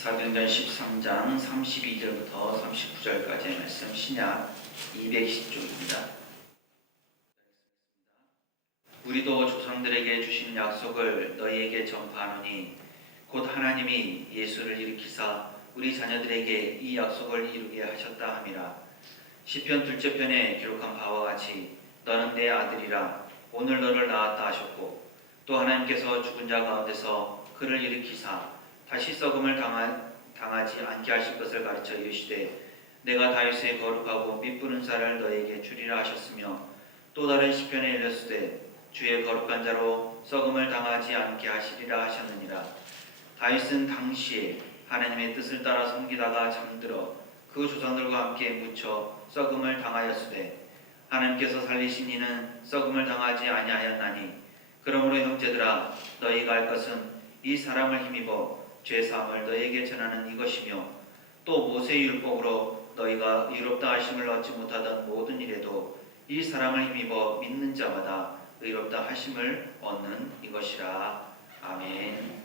사도행전 13장 32절부터 39절까지의 말씀, 신약 220쪽입니다. 우리도 조상들에게 주신 약속을 너희에게 전파하노니 곧 하나님이 예수를 일으키사 우리 자녀들에게 이 약속을 이루게 하셨다 함이라. 시편 둘째 편에 기록한 바와 같이 너는 내 아들이라 오늘 너를 낳았다 하셨고, 또 하나님께서 죽은 자 가운데서 그를 일으키사 다시 썩음을 당하지 않게 하실 것을 가르쳐 이르시되 내가 다윗의 거룩하고 빛부른 살을 너에게 주리라 하셨으며, 또 다른 시편에 일렀으되 주의 거룩한 자로 썩음을 당하지 않게 하시리라 하셨느니라. 다윗은 당시에 하나님의 뜻을 따라 섬기다가 잠들어 그 조상들과 함께 묻혀 썩음을 당하였으되 하나님께서 살리신 이는 썩음을 당하지 아니하였나니, 그러므로 형제들아 너희가 할 것은 이 사람을 힘입어 죄사함을 너희에게 전하는 이것이며, 또 모세의 율법으로 너희가 의롭다 하심을 얻지 못하던 모든 일에도 이 사람을 힘입어 믿는 자마다 의롭다 하심을 얻는 이것이라. 아멘.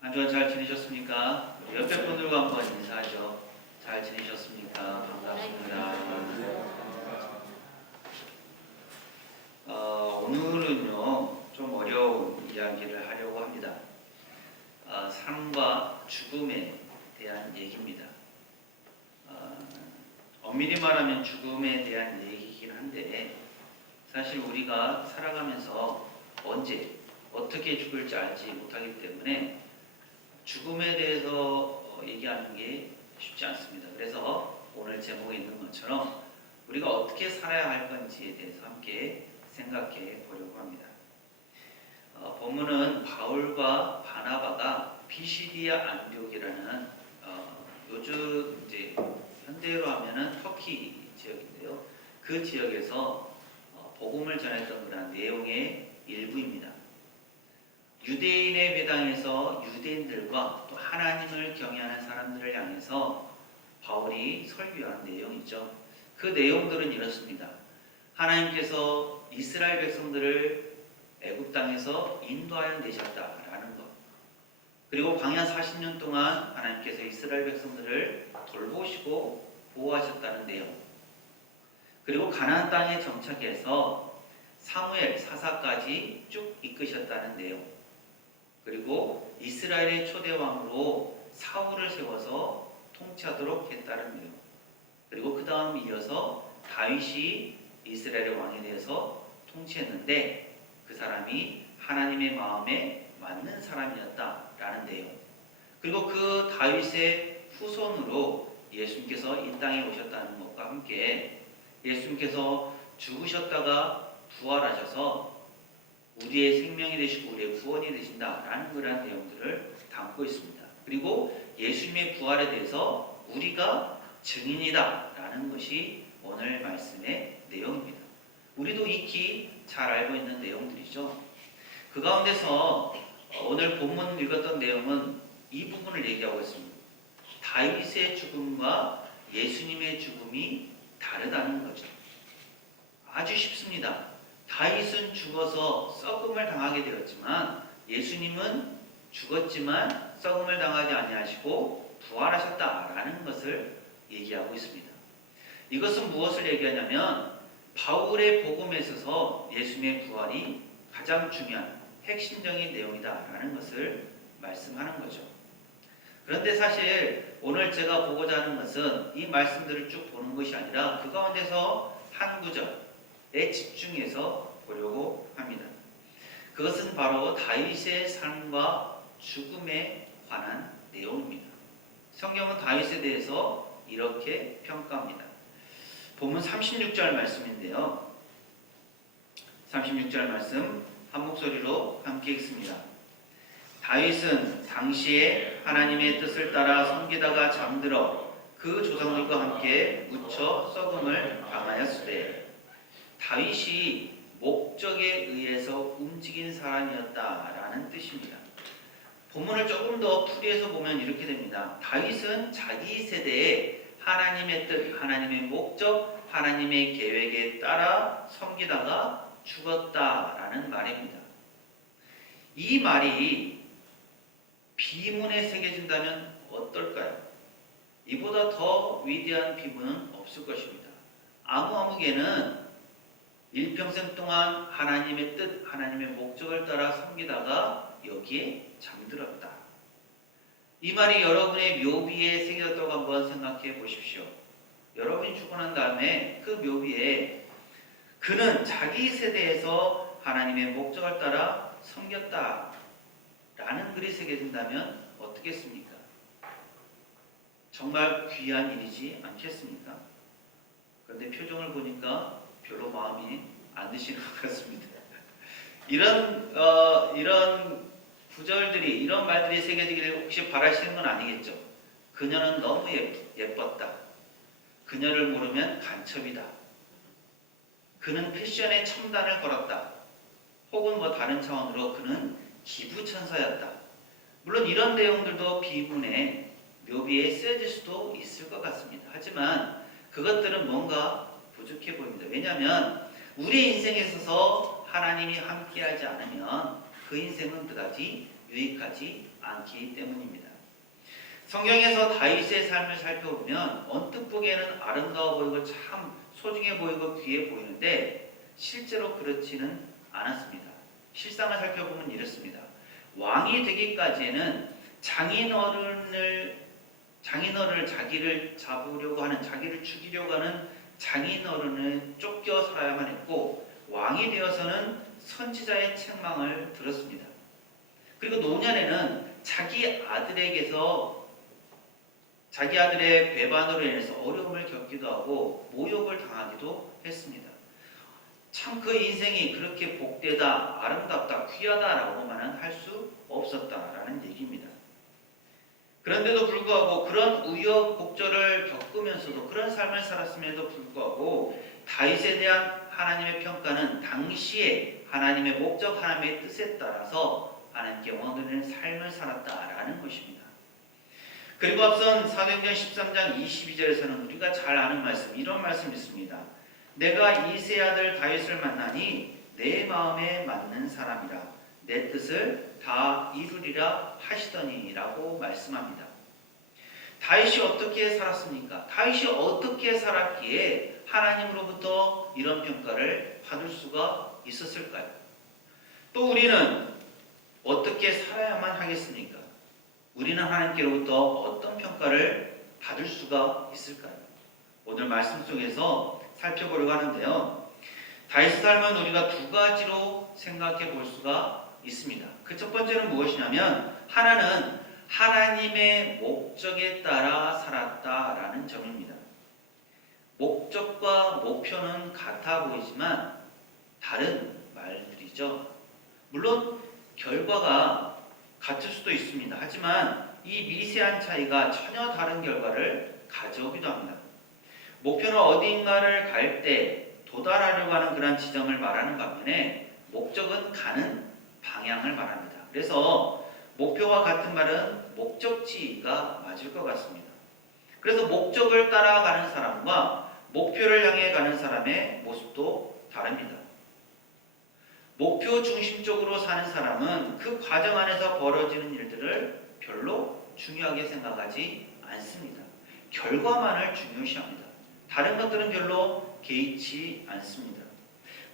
한 주간 잘 지내셨습니까? 우리 옆에 분들과 한번 인사하죠. 잘 지내셨습니까? 반갑습니다. 오늘은요 좀 어려운 이야기를 하려고 합니다. 삶과 죽음에 대한 얘기입니다. 엄밀히 말하면 죽음에 대한 얘기이긴 한데, 사실 우리가 살아가면서 언제 어떻게 죽을지 알지 못하기 때문에 죽음에 대해서 얘기하는 게 쉽지 않습니다. 그래서 오늘 제목에 있는 것처럼 우리가 어떻게 살아야 할 건지에 대해서 함께 생각해 보려고 합니다. 본문은 바울과 바나바가 피시디아 안디옥이라는 요즘 이제 현대로 하면은 터키 지역인데요. 그 지역에서 복음을 전했던 그런 내용의 일부입니다. 유대인의 회당에서 유대인들과 또 하나님을 경외하는 사람들을 향해서 바울이 설교한 내용이죠. 그 내용들은 이렇습니다. 하나님께서 이스라엘 백성들을 애굽 땅에서 인도하여 내셨다라는 것, 그리고 광야 40년 동안 하나님께서 이스라엘 백성들을 돌보시고 보호하셨다는 내용, 그리고 가나안 땅에 정착해서 사무엘 사사까지 쭉 이끄셨다는 내용, 그리고 이스라엘의 초대왕으로 사울을 세워서 통치하도록 했다는 내용, 그리고 그 다음 이어서 다윗이 이스라엘의 왕에 대해서 통치했는데 그 사람이 하나님의 마음에 맞는 사람이었다라는 내용, 그리고 그 다윗의 후손으로 예수님께서 이 땅에 오셨다는 것과 함께 예수님께서 죽으셨다가 부활하셔서 우리의 생명이 되시고 우리의 구원이 되신다라는 그런 내용들을 담고 있습니다. 그리고 예수님의 부활에 대해서 우리가 증인이다라는 것이 오늘 말씀의 내용입니다. 우리도 익히 잘 알고 있는 내용들이죠. 그 가운데서 오늘 본문 읽었던 내용은 이 부분을 얘기하고 있습니다. 다윗의 죽음과 예수님의 죽음이 다르다는 거죠. 아주 쉽습니다. 다윗은 죽어서 썩음을 당하게 되었지만 예수님은 죽었지만 썩음을 당하지 아니하시고 부활하셨다라는 것을 얘기하고 있습니다. 이것은 무엇을 얘기하냐면 바울의 복음에 있어서 예수님의 부활이 가장 중요한 핵심적인 내용이다라는 것을 말씀하는 거죠. 그런데 사실 오늘 제가 보고자 하는 것은 이 말씀들을 쭉 보는 것이 아니라 그 가운데서 한 구절에 집중해서 보려고 합니다. 그것은 바로 다윗의 삶과 죽음에 관한 내용입니다. 성경은 다윗에 대해서 이렇게 평가합니다. 본문 36절 말씀인데요. 36절 말씀 한 목소리로 함께 읽습니다. 다윗은 당시에 하나님의 뜻을 따라 섬기다가 잠들어 그 조상들과 함께 묻혀 썩음을 당하였으되, 다윗이 목적에 의해서 움직인 사람이었다라는 뜻입니다. 본문을 조금 더 풀이해서 보면 이렇게 됩니다. 다윗은 자기 세대에 하나님의 뜻, 하나님의 목적, 하나님의 계획에 따라 섬기다가 죽었다라는 말입니다. 이 말이 비문에 새겨진다면 어떨까요? 이보다 더 위대한 비문은 없을 것입니다. 아무개는 일평생 동안 하나님의 뜻, 하나님의 목적을 따라 섬기다가 여기에 잠들었다. 이 말이 여러분의 묘비에 새겨졌다고 한번 생각해 보십시오. 여러분이 죽고 난 다음에 그 묘비에 그는 자기 세대에서 하나님의 목적을 따라 섬겼다 라는 글이 새겨진다면 어떻겠습니까? 정말 귀한 일이지 않겠습니까? 그런데 표정을 보니까 별로 마음이 안 드시는 것 같습니다. 이런 구절들이, 이런 말들이 새겨지기를 혹시 바라시는 건 아니겠죠? 그녀는 너무 예뻤다. 그녀를 모르면 간첩이다. 그는 패션에 첨단을 걸었다. 혹은 다른 차원으로 그는 기부천사였다. 물론 이런 내용들도 비문의 묘비에 쓰여질 수도 있을 것 같습니다. 하지만 그것들은 뭔가 부족해 보입니다. 왜냐하면 우리 인생에 있어서 하나님이 함께하지 않으면 그 인생은 그다지 유익하지 않기 때문입니다. 성경에서 다윗의 삶을 살펴보면 언뜻 보기에는 아름다워 보이고 참 소중해 보이고 귀해 보이는데 실제로 그렇지는 않았습니다. 실상을 살펴보면 이렇습니다. 왕이 되기까지에는 장인어른을 자기를 잡으려고 하는, 자기를 죽이려고 하는 장인어른을 쫓겨 살아야만 했고, 왕이 되어서는 선지자의 책망을 들었습니다. 그리고 노년에는 자기 아들의 배반으로 인해서 어려움을 겪기도 하고 모욕을 당하기도 했습니다. 참 그 인생이 그렇게 복되다, 아름답다, 귀하다라고만은 할 수 없었다라는 얘기입니다. 그런데도 불구하고 그런 우여곡절을 겪으면서도 그런 삶을 살았음에도 불구하고 다윗에 대한 하나님의 평가는 당시에 하나님의 목적, 하나님의 뜻에 따라서 하나님께 원하는 삶을 살았다라는 것입니다. 그리고 앞선 사도행전 13장 22절에서는 우리가 잘 아는 말씀, 이런 말씀이 있습니다. 내가 이새의 아들 다윗을 만나니 내 마음에 맞는 사람이라 내 뜻을 다 이루리라 하시더니 라고 말씀합니다. 다윗이 어떻게 살았습니까? 다윗이 어떻게 살았기에 하나님으로부터 이런 평가를 받을 수가 있었을까요? 또 우리는 어떻게 살아야만 하겠습니까? 우리는 하나님께로부터 어떤 평가를 받을 수가 있을까요? 오늘 말씀 속에서 살펴보려고 하는데요. 다윗의 삶은 우리가 두 가지로 생각해 볼 수가 있습니다. 그 첫 번째는 무엇이냐면 하나는 하나님의 목적에 따라 살았다라는 점입니다. 목적과 목표는 같아 보이지만 다른 말들이죠. 물론 결과가 같을 수도 있습니다. 하지만 이 미세한 차이가 전혀 다른 결과를 가져오기도 합니다. 목표는 어딘가를 갈 때 도달하려고 하는 그런 지점을 말하는 반면에 목적은 가는 방향을 말합니다. 그래서 목표와 같은 말은 목적지가 맞을 것 같습니다. 그래서 목적을 따라가는 사람과 목표를 향해 가는 사람의 모습도 다릅니다. 목표 중심적으로 사는 사람은 그 과정 안에서 벌어지는 일들을 별로 중요하게 생각하지 않습니다. 결과만을 중요시합니다. 다른 것들은 별로 개의치 않습니다.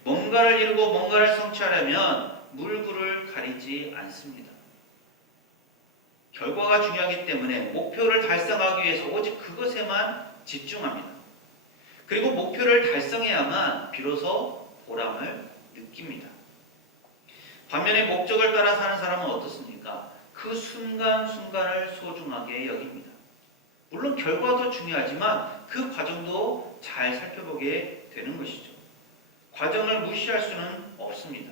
뭔가를 이루고 뭔가를 성취하려면 물불을 가리지 않습니다. 결과가 중요하기 때문에 목표를 달성하기 위해서 오직 그것에만 집중합니다. 그리고 목표를 달성해야만 비로소 보람을 느낍니다. 반면에 목적을 따라 사는 사람은 어떻습니까? 그 순간순간을 소중하게 여깁니다. 물론 결과도 중요하지만 그 과정도 잘 살펴보게 되는 것이죠. 과정을 무시할 수는 없습니다.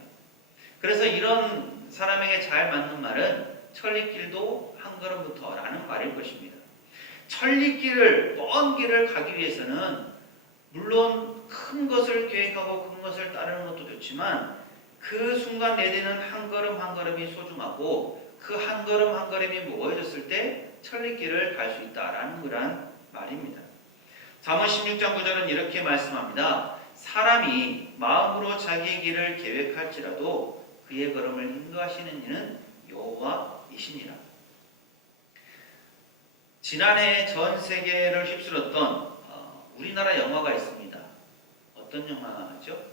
그래서 이런 사람에게 잘 맞는 말은 천리길도 한 걸음부터 라는 말일 것입니다. 천리길을, 먼 길을 가기 위해서는 물론 큰 것을 계획하고 큰 것을 따르는 것도 좋지만 그 순간 내딛는 한 걸음 한 걸음이 소중하고 그 한 걸음 한 걸음이 모여졌을 때 천리길을 갈 수 있다라는 그런 말입니다. 잠언 16장 9절은 이렇게 말씀합니다. 사람이 마음으로 자기의 길을 계획할지라도 그의 걸음을 인도하시는 이는 여호와이시니라. 지난해 전 세계를 휩쓸었던 우리나라 영화가 있습니다. 어떤 영화죠?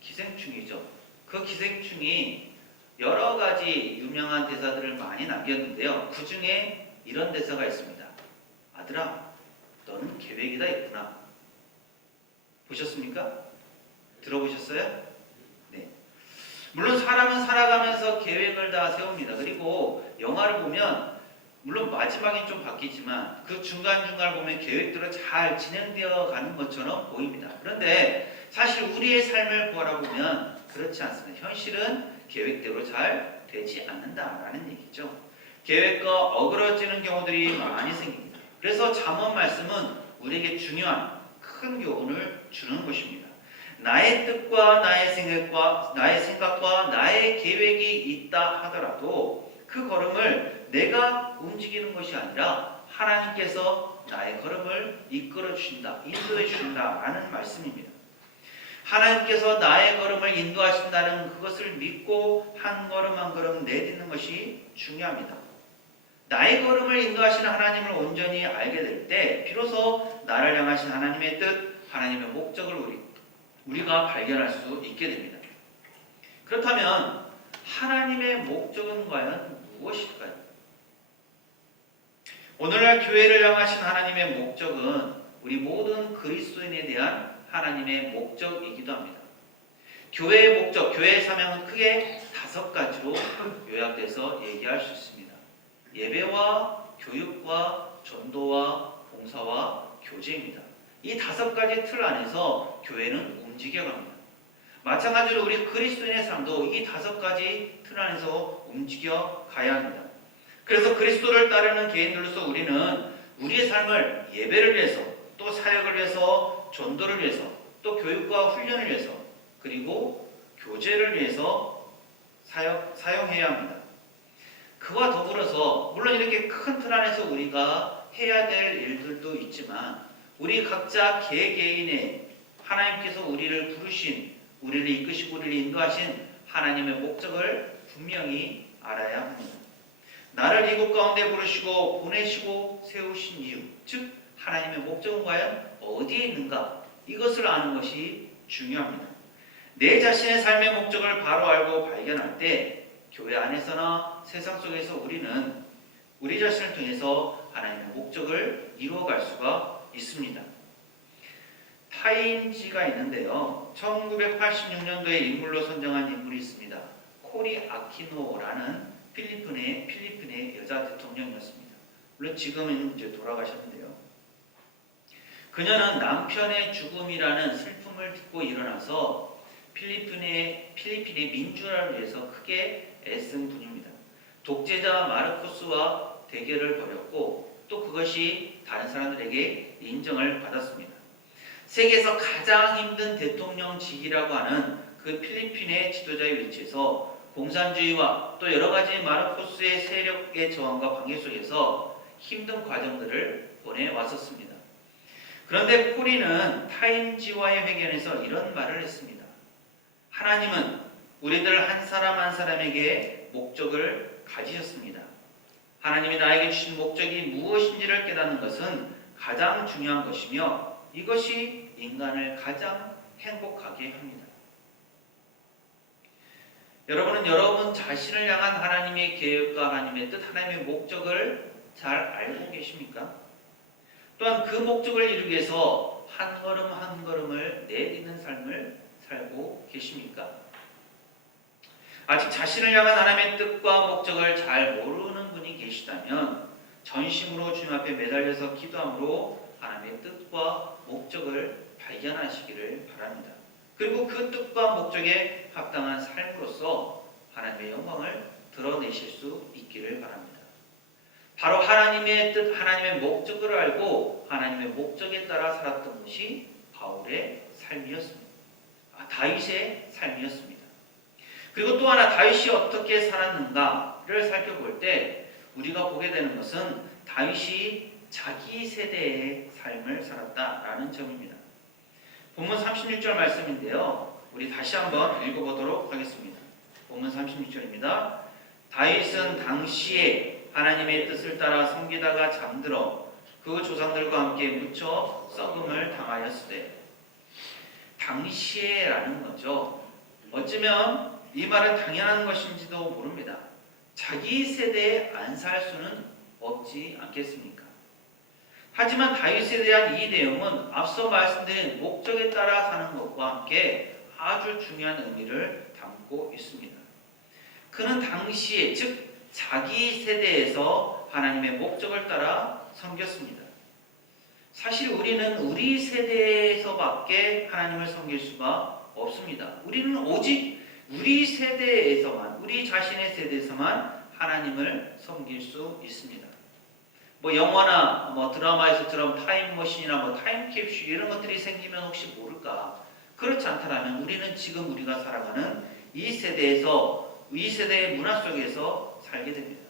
기생충이죠. 그 기생충이 여러 가지 유명한 대사들을 많이 남겼는데요. 그 중에 이런 대사가 있습니다. 아들아, 너는 계획이 다 있구나. 보셨습니까? 들어보셨어요? 네. 물론 사람은 살아가면서 계획을 다 세웁니다. 그리고 영화를 보면 물론 마지막엔 좀 바뀌지만 그 중간중간 보면 계획대로 잘 진행되어 가는 것처럼 보입니다. 그런데 사실 우리의 삶을 바라보면 그렇지 않습니다. 현실은 계획대로 잘 되지 않는다라는 얘기죠. 계획과 어그러지는 경우들이 많이 생깁니다. 그래서 잠언 말씀은 우리에게 중요한 큰 교훈을 주는 것입니다. 나의 뜻과 나의 생각과 나의 계획이 있다 하더라도 그 걸음을 내가 움직이는 것이 아니라 하나님께서 나의 걸음을 이끌어 주신다, 인도해 주신다라는 말씀입니다. 하나님께서 나의 걸음을 인도하신다는 그것을 믿고 한 걸음 한 걸음 내딛는 것이 중요합니다. 나의 걸음을 인도하시는 하나님을 온전히 알게 될 때 비로소 나를 향하신 하나님의 뜻, 하나님의 목적을 우리가 발견할 수 있게 됩니다. 그렇다면 하나님의 목적은 과연 무엇일까요? 오늘날 교회를 향하신 하나님의 목적은 우리 모든 그리스도인에 대한 하나님의 목적이기도 합니다. 교회의 목적, 교회의 사명은 크게 5가지로 요약돼서 얘기할 수 있습니다. 예배와 교육과 전도와 봉사와 교제입니다. 이 5가지 틀 안에서 교회는 움직여갑니다. 마찬가지로 우리 그리스도인의 삶도 이 5가지 틀 안에서 움직여 가야 합니다. 그래서 그리스도를 따르는 개인들로서 우리는 우리의 삶을 예배를 위해서, 또 사역을 위해서, 전도를 위해서, 또 교육과 훈련을 위해서, 그리고 교제를 위해서 사용해야 합니다. 그와 더불어서 물론 이렇게 큰 틀 안에서 우리가 해야 될 일들도 있지만 우리 각자 개개인의 하나님께서 우리를 부르신, 우리를 이끄시고 우리를 인도하신 하나님의 목적을 분명히 알아야 합니다. 나를 이곳 가운데 부르시고 보내시고 세우신 이유, 즉 하나님의 목적은 과연 어디에 있는가? 이것을 아는 것이 중요합니다. 내 자신의 삶의 목적을 바로 알고 발견할 때 교회 안에서나 세상 속에서 우리는 우리 자신을 통해서 하나님의 목적을 이루어갈 수가 있습니다. 타임지가 있는데요. 1986년도에 인물로 선정한 인물이 있습니다. 코리 아키노라는 필리핀의 여자 대통령이었습니다. 물론 지금은 이제 돌아가셨는데요. 그녀는 남편의 죽음이라는 슬픔을 듣고 일어나서 필리핀의 민주화를 위해서 크게 애쓴 분입니다. 독재자 마르코스와 대결을 벌였고 또 그것이 다른 사람들에게 인정을 받았습니다. 세계에서 가장 힘든 대통령직이라고 하는 그 필리핀의 지도자의 위치에서 공산주의와 또 여러 가지 마르코스의 세력의 저항과 방해 속에서 힘든 과정들을 보내왔었습니다. 그런데 코리는 타임지와의 회견에서 이런 말을 했습니다. 하나님은 우리들 한 사람 한 사람에게 목적을 가지셨습니다. 하나님이 나에게 주신 목적이 무엇인지를 깨닫는 것은 가장 중요한 것이며 이것이 인간을 가장 행복하게 합니다. 여러분은 여러분 자신을 향한 하나님의 계획과 하나님의 뜻, 하나님의 목적을 잘 알고 계십니까? 또한 그 목적을 이루기 위해서 한 걸음 한 걸음을 내딛는 삶을 살고 계십니까? 아직 자신을 향한 하나님의 뜻과 목적을 잘 모르는 분이 계시다면 전심으로 주님 앞에 매달려서 기도함으로 하나님의 뜻과 목적을 발견하시기를 바랍니다. 그리고 그 뜻과 목적에 합당한 삶으로서 하나님의 영광을 드러내실 수 있기를 바랍니다. 바로 하나님의 뜻, 하나님의 목적을 알고 하나님의 목적에 따라 살았던 것이 바울의 삶이었습니다. 다윗의 삶이었습니다. 그리고 또 하나 다윗이 어떻게 살았는가를 살펴볼 때 우리가 보게 되는 것은 다윗이 자기 세대의 삶을 살았다라는 점입니다. 본문 36절 말씀인데요. 우리 다시 한번 읽어보도록 하겠습니다. 본문 36절입니다. 다윗은 당시에 하나님의 뜻을 따라 섬기다가 잠들어 그 조상들과 함께 묻혀 썩음을 당하였으되, 당시에라는 거죠. 어쩌면 이 말은 당연한 것인지도 모릅니다. 자기 세대에 안 살 수는 없지 않겠습니까? 하지만 다윗에 대한 이 내용은 앞서 말씀드린 목적에 따라 사는 것과 함께 아주 중요한 의미를 담고 있습니다. 그는 당시에, 즉 자기 세대에서 하나님의 목적을 따라 섬겼습니다. 사실 우리는 우리 세대에서밖에 하나님을 섬길 수가 없습니다. 우리는 오직 우리 세대에서만, 우리 자신의 세대에서만 하나님을 섬길 수 있습니다. 영화나 드라마에서처럼 타임머신이나 타임캡슐 이런 것들이 생기면 혹시 모를까? 그렇지 않다면 우리는 지금 우리가 살아가는 이 세대에서, 이 세대의 문화 속에서 살게 됩니다.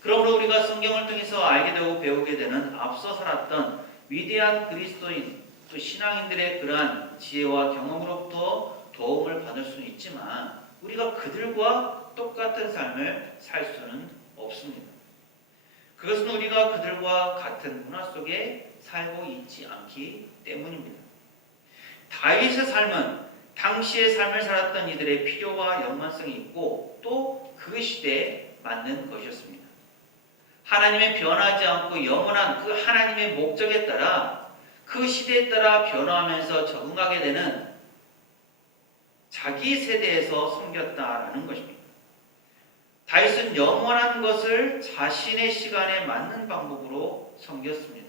그러므로 우리가 성경을 통해서 알게 되고 배우게 되는 앞서 살았던 위대한 그리스도인, 또 신앙인들의 그러한 지혜와 경험으로부터 도움을 받을 수는 있지만 우리가 그들과 똑같은 삶을 살 수는 없습니다. 그것은 우리가 그들과 같은 문화 속에 살고 있지 않기 때문입니다. 다윗의 삶은 당시의 삶을 살았던 이들의 필요와 연관성이 있고 또 그 시대에 맞는 것이었습니다. 하나님의 변하지 않고 영원한 그 하나님의 목적에 따라, 그 시대에 따라 변화하면서 적응하게 되는 자기 세대에서 섬겼다라는 것입니다. 다윗은 영원한 것을 자신의 시간에 맞는 방법으로 섬겼습니다.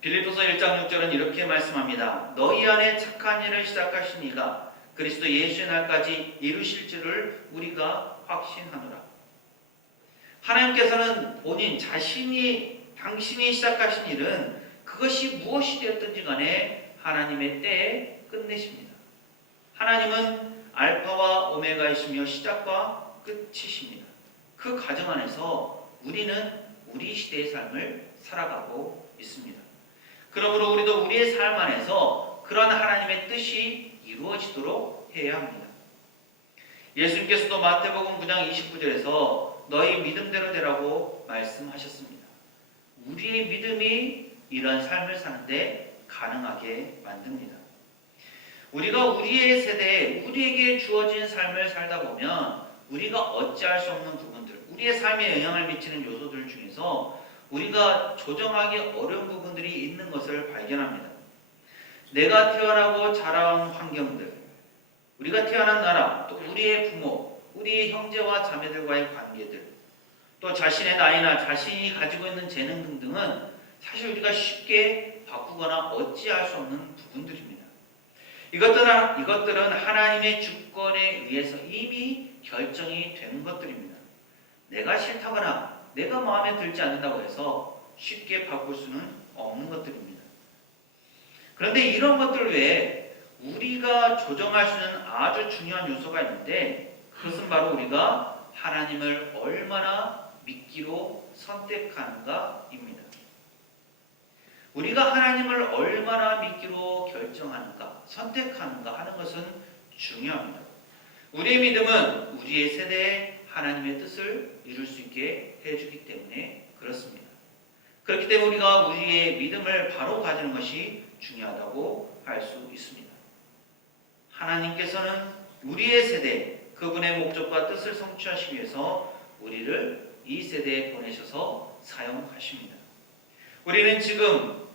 빌립보서 1장 6절은 이렇게 말씀합니다. 너희 안에 착한 일을 시작하신 이가 그리스도 예수의 날까지 이루실 줄을 우리가 확신하노라. 하나님께서는 본인 당신이 시작하신 일은 그것이 무엇이 되었든지 간에 하나님의 때에 끝내십니다. 하나님은 알파와 오메가이시며 시작과 끝이십니다. 그 과정 안에서 우리는 우리 시대의 삶을 살아가고 있습니다. 그러므로 우리도 우리의 삶 안에서 그러한 하나님의 뜻이 이루어지도록 해야 합니다. 예수님께서도 마태복음 9장 29절에서 너희 믿음대로 되라고 말씀하셨습니다. 우리의 믿음이 이런 삶을 사는데 가능하게 만듭니다. 우리가 우리의 세대에 우리에게 주어진 삶을 살다 보면 우리가 어찌할 수 없는 부분들, 우리의 삶에 영향을 미치는 요소들 중에서 우리가 조정하기 어려운 부분들이 있는 것을 발견합니다. 내가 태어나고 자라온 환경들, 우리가 태어난 나라, 또 우리의 부모, 우리의 형제와 자매들과의 관계들, 또 자신의 나이나 자신이 가지고 있는 재능 등등은 사실 우리가 쉽게 바꾸거나 어찌할 수 없는 부분들입니다. 이것들은 하나님의 주권에 의해서 이미 결정이 된 것들입니다. 내가 싫다거나 내가 마음에 들지 않는다고 해서 쉽게 바꿀 수는 없는 것들입니다. 그런데 이런 것들 외에 우리가 조정할 수 있는 아주 중요한 요소가 있는데 그것은 바로 우리가 하나님을 얼마나 믿기로 선택하는가입니다. 우리가 하나님을 얼마나 믿기로 결정하는가, 선택하는가 하는 것은 중요합니다. 우리의 믿음은 우리의 세대에 하나님의 뜻을 이룰 수 있게 해주기 때문에 그렇습니다. 그렇기 때문에 우리가 우리의 믿음을 바로 가지는 것이 중요하다고 할 수 있습니다. 하나님께서는 우리의 세대, 그분의 목적과 뜻을 성취하시기 위해서 우리를 이 세대에 보내셔서 사용하십니다. 우리는 지금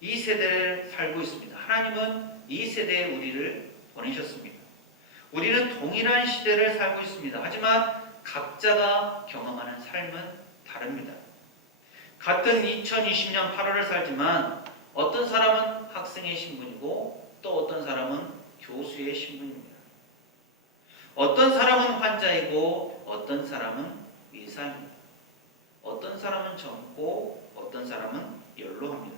이 세대를 살고 있습니다. 하나님은 이 세대에 우리를 보내셨습니다. 우리는 동일한 시대를 살고 있습니다. 하지만 각자가 경험하는 삶은 다릅니다. 같은 2020년 8월을 살지만 어떤 사람은 학생의 신분이고 또 어떤 사람은 교수의 신분입니다. 어떤 사람은 환자이고 어떤 사람은 의사입니다. 어떤 사람은 젊고 어떤 사람은 연로합니다.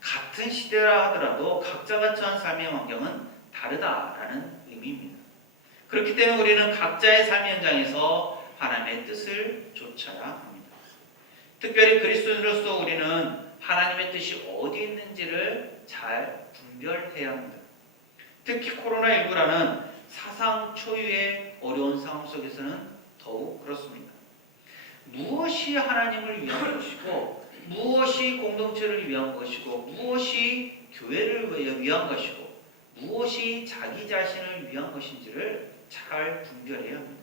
같은 시대라 하더라도 각자가 처한 삶의 환경은 다르다라는 의미입니다. 그렇기 때문에 우리는 각자의 삶의 현장에서 하나님의 뜻을 좇아야 합니다. 특별히 그리스도인으로서 우리는 하나님의 뜻이 어디 있는지를 잘 분별해야 합니다. 특히 코로나19라는 사상 초유의 어려운 상황 속에서는 더욱 그렇습니다. 무엇이 하나님을 위한 것이고 무엇이 공동체를 위한 것이고 무엇이 교회를 위한 것이고 무엇이 자기 자신을 위한 것인지를 잘 분별해야 합니다.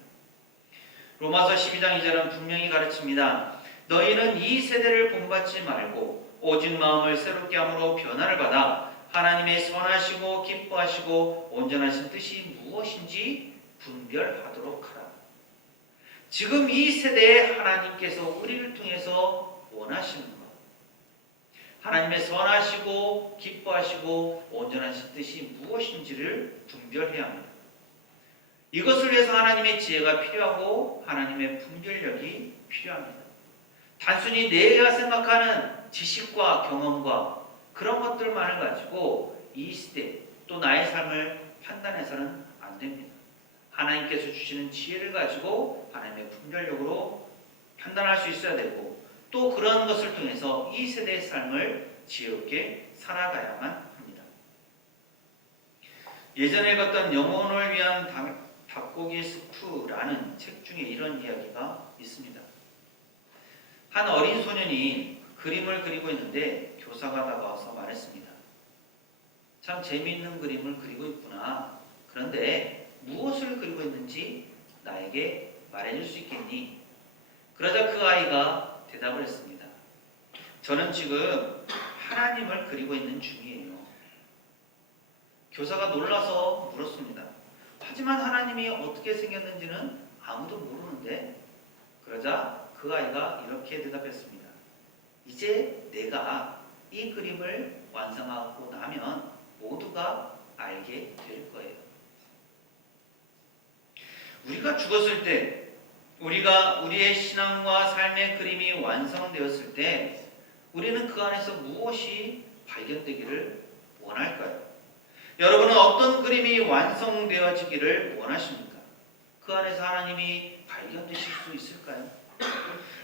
로마서 12장 2절은 분명히 가르칩니다. 너희는 이 세대를 본받지 말고 오직 마음을 새롭게 함으로 변화를 받아 하나님의 선하시고 기뻐하시고 온전하신 뜻이 무엇인지 분별하도록 하라. 지금 이 세대에 하나님께서 우리를 통해서 원하시는 것, 하나님의 선하시고 기뻐하시고 온전하신 뜻이 무엇인지를 분별해야 합니다. 이것을 위해서 하나님의 지혜가 필요하고 하나님의 분별력이 필요합니다. 단순히 내가 생각하는 지식과 경험과 그런 것들만을 가지고 이 시대 또 나의 삶을 판단해서는 안 됩니다. 하나님께서 주시는 지혜를 가지고 하나님의 분별력으로 판단할 수 있어야 되고 또 그런 것을 통해서 이 세대의 삶을 지혜롭게 살아가야만 합니다. 예전에 읽었던 영혼을 위한 닭고기 스프라는 책 중에 이런 이야기가 있습니다. 한 어린 소년이 그림을 그리고 있는데 교사가 다가와서 말했습니다. 참 재미있는 그림을 그리고 있구나. 그런데 무엇을 그리고 있는지 나에게 말해줄 수 있겠니? 그러자 그 아이가 대답을 했습니다. 저는 지금 하나님을 그리고 있는 중이에요. 교사가 놀라서 물었습니다. 하지만 하나님이 어떻게 생겼는지는 아무도 모르는데? 그러자 그 아이가 이렇게 대답했습니다. 이제 내가 이 그림을 완성하고 나면 모두가 알게 될 거예요. 우리가 죽었을 때, 우리의 신앙과 삶의 그림이 완성되었을 때 우리는 그 안에서 무엇이 발견되기를 원할까요? 여러분은 어떤 그림이 완성되어지기를 원하십니까? 그 안에서 하나님이 발견되실 수 있을까요?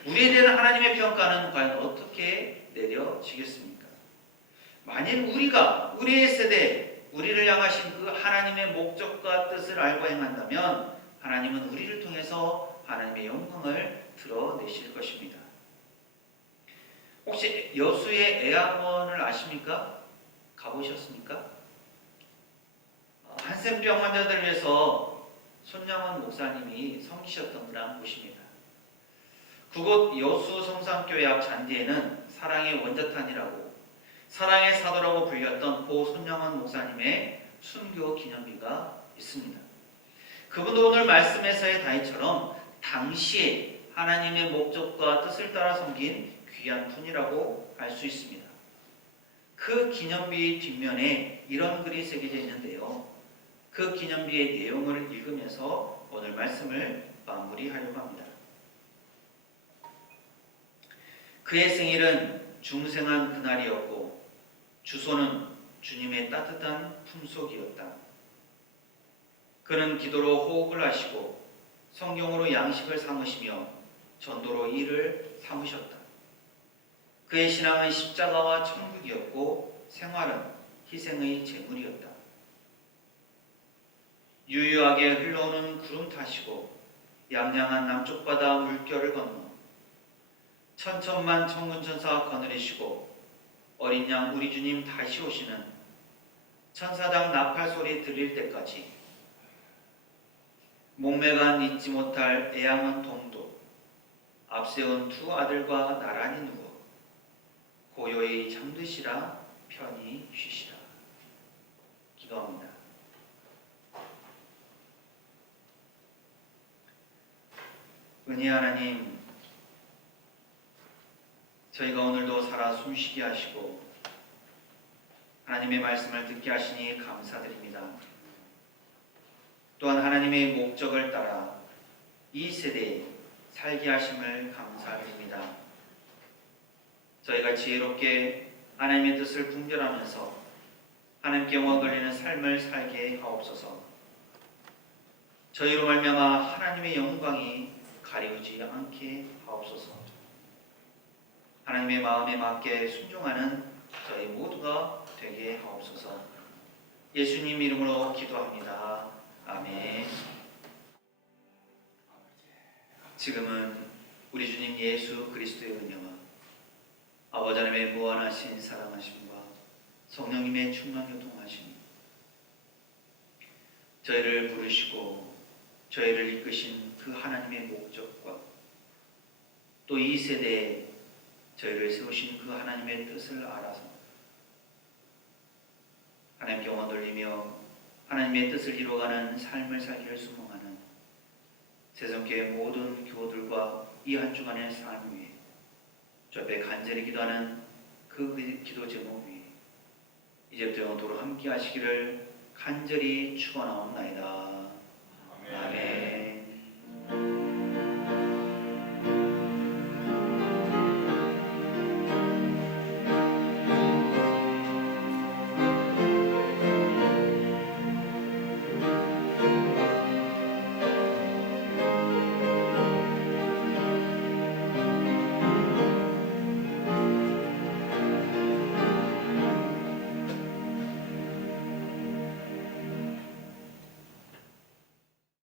우리에 대한 하나님의 평가는 과연 어떻게 내려지겠습니까? 만일 우리의 세대, 우리를 향하신 그 하나님의 목적과 뜻을 알고 행한다면 하나님은 우리를 통해서 하나님의 영광을 드러내실 것입니다. 혹시 여수의 애학원을 아십니까? 가보셨습니까? 한센병 환자들을 위해서 손양원 목사님이 섬기셨던 그런 곳입니다. 그곳 여수 성산교회 앞 잔디에는 사랑의 원자탄이라고 사랑의 사도라고 불렸던 고 손양원 목사님의 순교 기념비가 있습니다. 그분도 오늘 말씀에서의 다윗처럼 당시에 하나님의 목적과 뜻을 따라 섬긴 귀한 분이라고 알 수 있습니다. 그 기념비 뒷면에 이런 글이 새겨져 있는데요. 그 기념비의 내용을 읽으면서 오늘 말씀을 마무리하려고 합니다. 그의 생일은 중생한 그날이었고 주소는 주님의 따뜻한 품속이었다. 그는 기도로 호흡을 하시고 성경으로 양식을 삼으시며 전도로 일을 삼으셨다. 그의 신앙은 십자가와 천국이었고 생활은 희생의 제물이었다. 유유하게 흘러오는 구름 타시고 양양한 남쪽 바다 물결을 건너 천천만 천군천사 거느리시고 어린 양 우리 주님 다시 오시는 천사장 나팔 소리 들릴 때까지 목매간 잊지 못할 애양한 동도 앞세운 두 아들과 나란히 누워 고요히 잠드시라 편히 쉬시라. 기도합니다. 은혜 하나님, 저희가 오늘도 살아 숨쉬게 하시고 하나님의 말씀을 듣게 하시니 감사드립니다. 또한 하나님의 목적을 따라 이 세대에 살게 하심을 감사드립니다. 저희가 지혜롭게 하나님의 뜻을 분별하면서 하나님께 영광 돌리는 삶을 살게 하옵소서. 저희로 말미암아 하나님의 영광이 가리우지 않게 하옵소서. 하나님의 마음에 맞게 순종하는 저희 모두가 되게 하옵소서. 예수님 이름으로 기도합니다. 아멘. 지금은 우리 주님 예수 그리스도의 은혜와 아버지 하나님의 무한하신 사랑하심과 성령님의 충만 교통하심, 저희를 부르시고 저희를 이끄신 그 하나님의 목적과 또 이 세대에 저희를 세우신 그 하나님의 뜻을 알아서 하나님께 영광 돌리며 하나님의 뜻을 이루어가는 삶을 살기를 소망하는 새성교회 모든 교우들과 이 한 주간의 삶 위에 주 앞에 간절히 기도하는 그 기도 제목 위에 이제부터 영원토록 함께 하시기를 간절히 축원하옵나이다.